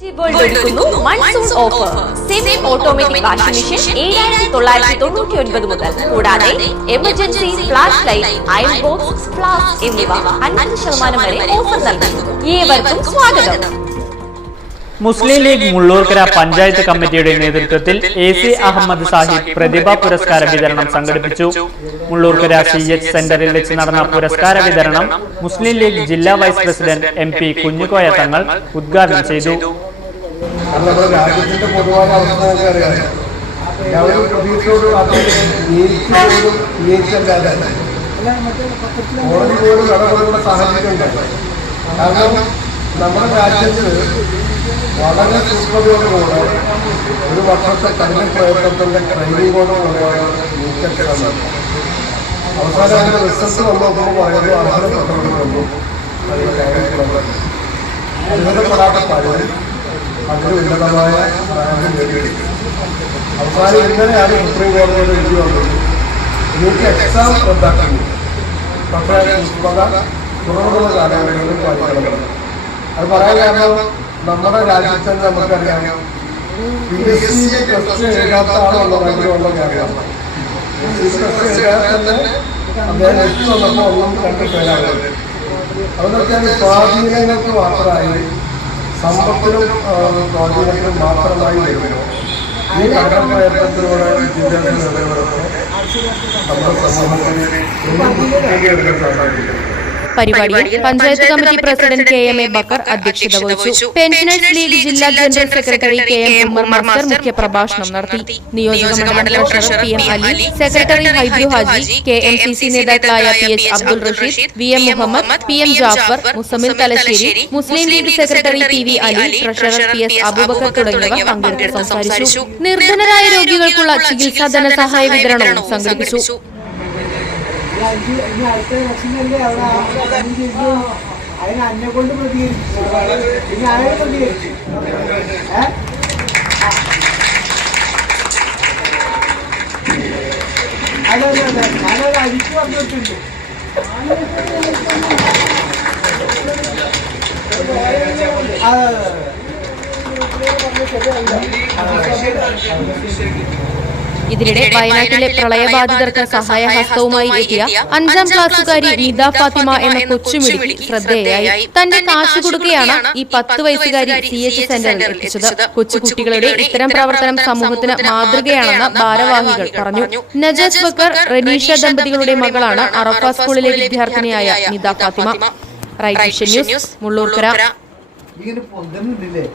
Monsoon offer semi automatic washing machine 7,999 മുതൽ കൂടാതെ emergency flash light iron box flask എന്നിവ 50% വരെ ഓഫർ നൽകുന്നു. ഏവർക്കും സ്വാഗതം. മുസ്ലിം ലീഗ് മുള്ളൂർക്കര പഞ്ചായത്ത് കമ്മിറ്റിയുടെ നേതൃത്വത്തിൽ AC അഹമ്മദ് സാഹിബ് പ്രതിഭാ പുരസ്കാര വിതരണം സംഘടിപ്പിച്ചു. മുള്ളൂർക്കര CH സെന്ററിൽ വെച്ച് നടന്ന പുരസ്കാര വിതരണം മുസ്ലിം ലീഗ് ജില്ലാ വൈസ് പ്രസിഡന്റ് MP കുഞ്ഞുകോയ തങ്ങൾ ഉദ്ഘാടനം ചെയ്തു. രാജ്യത്തിന്റെ പൊതുവായ അവസ്ഥ അറിയാം. കോടതി പോലും ഇടപെടേണ്ട സാഹചര്യം ഉണ്ടായി. കാരണം നമ്മുടെ രാജ്യത്ത് വളരെ സൂക്ഷ്മതയോടുകൂടെ ഒരു വർഷത്തെ കഠിന പ്രയത്നത്തിന്റെ ട്രെയിനിങ്ങോടുകൂടെയാണ് നീക്കപ്പെടുന്നത്. അവസാനം അതിന്റെ റിസൾട്ട് വന്നപ്പോൾ പറയുന്നത് അർഹതപ്പെട്ടു അർഹതപ്പെടാത്ത പലരും അതിന് ഉന്നതമായ റാങ്ക് നേടിയെടുക്കും. അവസാനം ഇങ്ങനെയാണ് സുപ്രീം കോടതിയുടെ വിധി വന്നത്. എനിക്ക് എക്സാം റദ്ദാക്കുന്നു, പക്ഷേ തുടർന്നുള്ള കാലഘട്ടങ്ങളിൽ പാലിക്കണം. അത് പറയാൻ കാരണം നമ്മുടെ രാജ്യത്ത് തന്നെ നമുക്കറിയാം PSC ടെസ്റ്റ് എഴുതാത്ത ആളുള്ളതെങ്കിലുള്ള അറിയാം. ടെസ്റ്റ് എഴുതാൻ തന്നെ അദ്ദേഹം എത്തി വന്നപ്പോൾ ഒന്നും രണ്ട് പേരാണ്. അതൊക്കെയാണ് സ്വാധീനങ്ങൾക്ക് മാത്രമായി സമ്പത്തിനും സ്വാധീനത്തിനും മാത്രമായി വരുന്നു. ഈ കഠിന പ്രയത്നത്തിലൂടെ വിദ്യാഭ്യാസ നിലവാരത്തെ നമ്മുടെ സമൂഹത്തിൽ പരിപാടിയിൽ panchayat committee president KM A Bakkar അധ്യക്ഷത വഹിച്ചു. പെൻഷനേഴ്സ് ലീഗ് ജില്ലാ general secretary KM Ummer master മുഖ്യപ്രഭാഷണം നടത്തി. നിയോജക മണ്ഡലം treasurer PM Ali, secretary Hydru Haji, KMCC നേതാക്കളായ PH Abdul Rasheed, VM Muhammad, PM Jafar, Musammil Thalassery, Muslim League secretary PV Ali, treasurer PS Aboobacker തുടങ്ങിയവർ പങ്കെടുത്ത് സംസാരിച്ചു. നിർധനരായ രോഗികൾക്കുള്ള ചികിത്സാ ധനസഹായ വിതരണവും സംഘടിപ്പിച്ചു. അടുത്ത ഇലക്ഷനല്ലേ അവിടെ അതിന് അന്നെ കൊണ്ട് പ്രതികരിച്ചു, പിന്നെ അയാൾ പ്രതികരിച്ചു. അതല്ല ഞാനത് അരിക്ക് പറഞ്ഞിട്ടുണ്ട്. ഇതിനിടെ വയനാട്ടിലെ പ്രളയബാധിതർക്ക് സഹായഹസ്തവുമായി എത്തിയ 5ാം ക്ലാസ്സുകാരി നിദ ഫാത്തിമ എന്ന കൊച്ചുമിടുക്കി ശ്രദ്ധേയായി. തന്റെ കാശ് കൊടുക്കുകയാണ് ഈ 10 വയസ്സുകാരി CH സെന്ററിൽ എത്തിച്ചത്. കൊച്ചുകുട്ടികളുടെ ഇത്തരം പ്രവർത്തനം സമൂഹത്തിന് മാതൃകയാണെന്ന് ഭാരവാഹികൾ പറഞ്ഞു. നജാസ് ബക്കർ, റനീഷ ദമ്പതികളുടെ മകളാണ് അറഫ സ്കൂളിലെ വിദ്യാർത്ഥിനിയായ Nida Fathima. Right vision news, Mullurkara. ഇങ്ങനെ പൊന്തുന്നില്ലേ?